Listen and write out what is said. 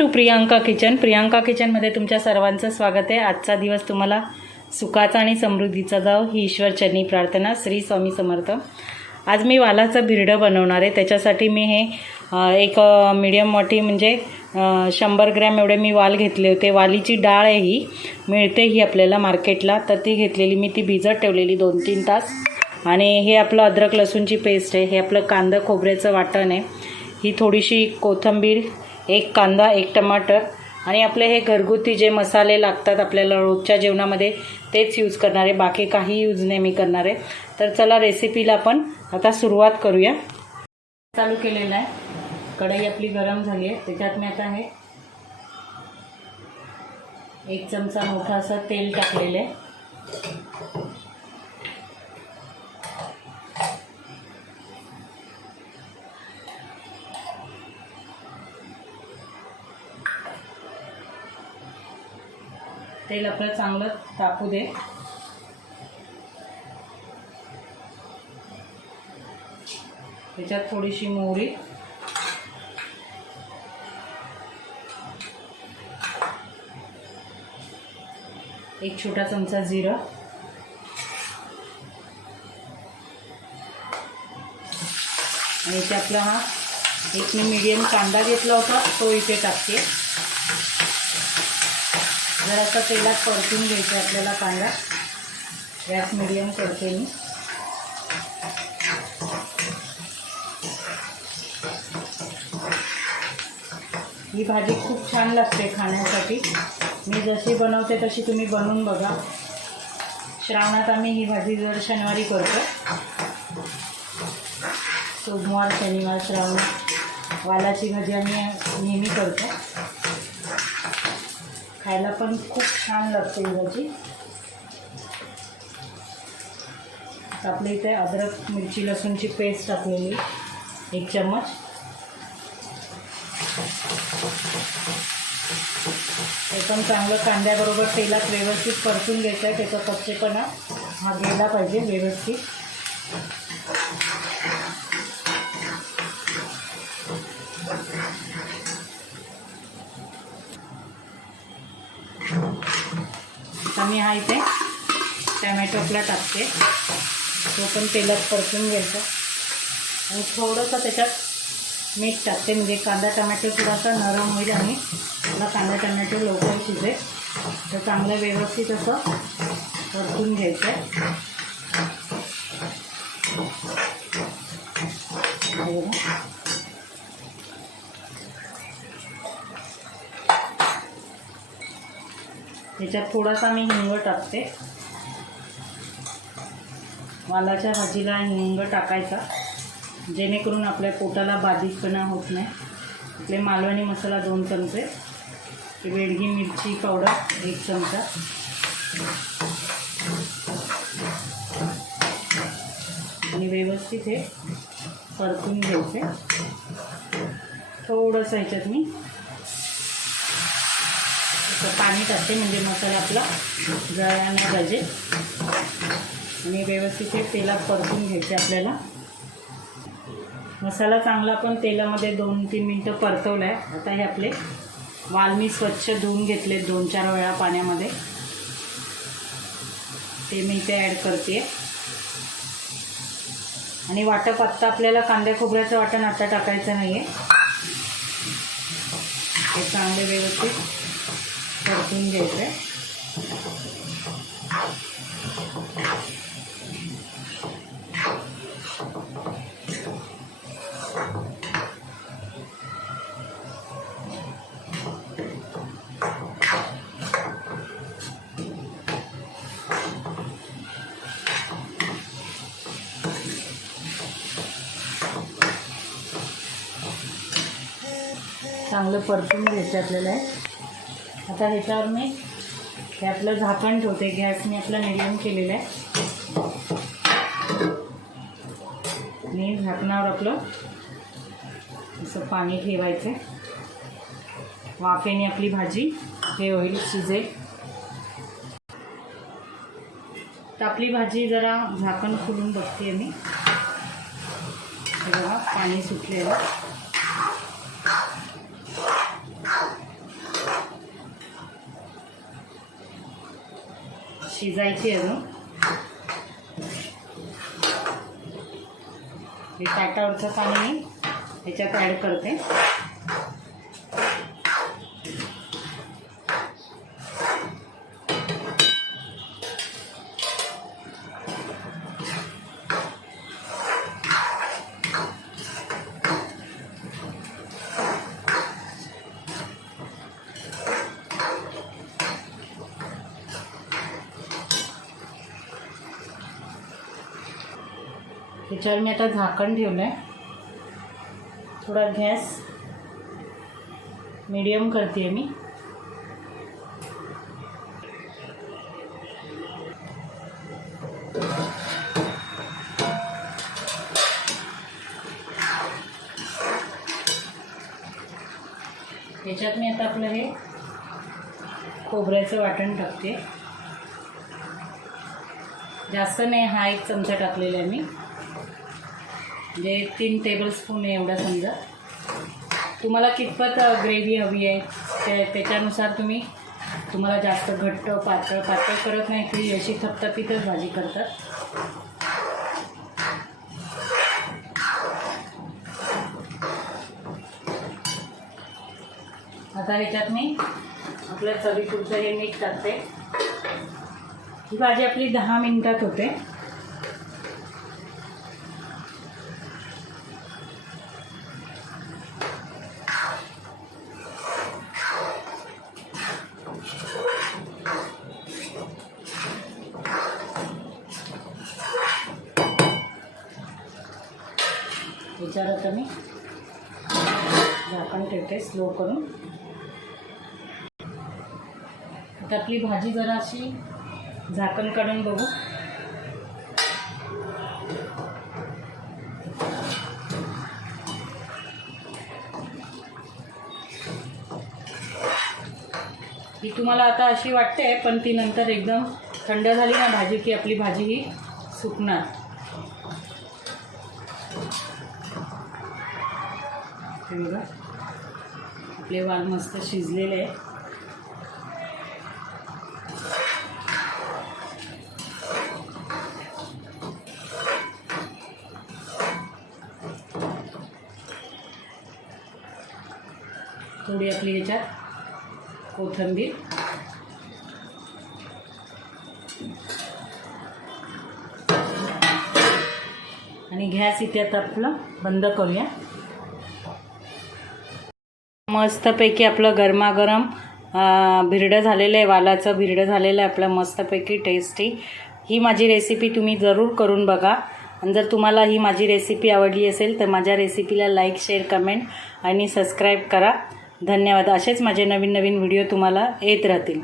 To Priyanka kitchen. Priyanka किचनमध्ये तुमच्या सर्वांचं स्वागत आहे. आजचा दिवस तुम्हाला सुखाचा आणि समृद्धीचा जाव ही ईश्वरचरणी प्रार्थना श्री स्वामी समर्थ. आज मी वालाचं भिरडं बनवणार आहे. त्याच्यासाठी मी हे एक मीडियम मोठी म्हणजे शंभर ग्रॅम एवढे मी वाल घेतले होते. वालीची डाळ आहे ही. मिळते ही आपल्याला मार्केटला. तर ती घेतलेली मी ती भिजत ठेवलेली दोन तीन तास. आणि हे आपलं अद्रक लसूणची पेस्ट आहे. हे आपलं कांदा खोबऱ्याचं वाटण आहे. ही थोडीशी कोथिंबीर एक कांदा एक टमाटर आणि आपले हे घरगुती जे मसाले लागतात आपल्याला रोजच्या जेवणामध्ये तेच यूज करणार. आहे बाकी काही यूज नाही मी करणार. आहे तर चला रेसिपीला आपण आता सुरुवात करूया. चालू केलेलं आहे. कढई आपली गरम झाली आहे. त्याच्यात मी आता हे एक चमचा मोठा असं तेल टाकलेलं आहे. तेल आपलं चांगलं तापू दे. त्याच्यात थोडीशी मोहरी. एक छोटा चमचा जिरं. आणि इथे आपला हा एक मी मीडियम कांदा घेतला होता तो इथे टाकते. जरासा तेलात परतून घ्यायचं आहे आपल्याला कांदा गॅस मिडियम करते मी. ही भाजी खूप छान लागते खाण्यासाठी. मी जशी बनवते तशी तुम्ही बनवून बघा. श्रावणात आम्ही ही भाजी दर शनिवारी करतो. सोमवार शनिवार श्रावण. वालाची भाजी आम्ही नेहमी करतो. खायला पण खूप छान लागते भाजी आपल्या इथे अद्रक मिरची लसूणची पेस्ट टाकलेली एक चम्मच. ते पण चांगलं कांद्याबरोबर तेलात व्यवस्थित परतून घ्यायचं आहे त्याचा कच्चेपणा हा गेला पाहिजे व्यवस्थित. आता मी हा इथे टॅमॅटोला टाकते. तो पण तेलात परतून घ्यायचा. आणि थोडंसं त्याच्यात मीठ टाकते. म्हणजे कांदा टमॅटो थोडासा नरम होईल आणि मला कांदा टमॅटो लवकर शिजेल. तर चांगलं व्यवस्थित असं परतून घ्यायचं आहे ह्याच्यात थोडासा मी हिंग टाकते. वालाच्या भाजीला हिंग टाकायचा. जेणेकरून आपल्या पोटाला बाधितपणा होत नाही. आपले मालवणी मसाला दोन चमचे वेडगी मिरची पावडर एक चमचा. आणि व्यवस्थित हे परतून घ्यायचे. थोडंसं ह्याच्यात मी पाणी टाकते म्हणजे मसाला आपला जळला नाही पाहिजे. आणि व्यवस्थित हे तेलात परतून घ्यायचे आपल्याला. मसाला चांगला पण तेलामध्ये दोन तीन मिनटं परतवला आहे आता हे आपले वाल मी स्वच्छ धुवून घेतले दोन चार वेळा पाण्यामध्ये. ते मी इथे ॲड करते. आणि वाटप आत्ता आपल्याला कांद्या खोबऱ्याचं वाटण आता टाकायचं नाही आहे हे चांगले व्यवस्थित परतून घ्यायचं आहे चांगलं परतून घ्यायचं आपल्याला. आता ह्याच्यावर मी हे आपलं झाकण ठेवते. गॅस मी आपला मिडियम केलेला आहे. आणि झाकणावर आपलं असं पाणी ठेवायचं वाफेने आपली भाजी हे होईल शिजेल. तर आपली भाजी जरा झाकण खोलून बघते मी. बघा पाणी सुटलेलं. शिजायची अजून? हे ताटावरचं पाणी मी ह्याच्यात ॲड करते. त्याच्यावर मी आता झाकण ठेवलं आहे थोडा गॅस मीडियम करते मी. याच्यात मी आता आपलं हे खोबऱ्याचं वाटण टाकते. जास्त नाही हा एक चमचा टाकलेला आहे मी. म्हणजे तीन टेबलस्पून आहे एवढा समजा. तुम्हाला कितपत ग्रेव्ही हवी आहे? त्या त्याच्यानुसार तुम्ही तुम्हाला जास्त घट्ट पातळ पातळ करत नाही ती अशी थपथपीतच भाजी करतात. आता ह्याच्यात मी आपल्या चवीपुरचं हे मीठ टाकते. ही भाजी आपली दहा मिनिटात होते. याच्यावर आता मी झाकण ठेवते स्लो करून. आता आपली भाजी जराशी झाकण काढून बघू. ही तुम्हाला आता अशी वाटते पण ती नंतर एकदम थंड झाली ना भाजी की आपली भाजी ही सुकणार. हे बघा. आपले वाल मस्त शिजलेले आहे थोडी आपली ह्याच्यात कोथिंबीर. आणि गॅस इथे आता आपलं बंद करूया. मस्तपैकी आपलं गरमागरम भिरडं झालेलं आहे वालाचं भिरडं झालेलं आहे आपलं मस्तपैकी टेस्टी ही माझी रेसिपी तुम्ही जरूर करून बघा. आणि जर तुम्हाला ही माझी रेसिपी आवडली असेल तर माझ्या रेसिपीला लाईक शेअर कमेंट आणि सबस्क्राईब करा. धन्यवाद. असेच माझे नवीन नवीन व्हिडिओ तुम्हाला येत राहतील.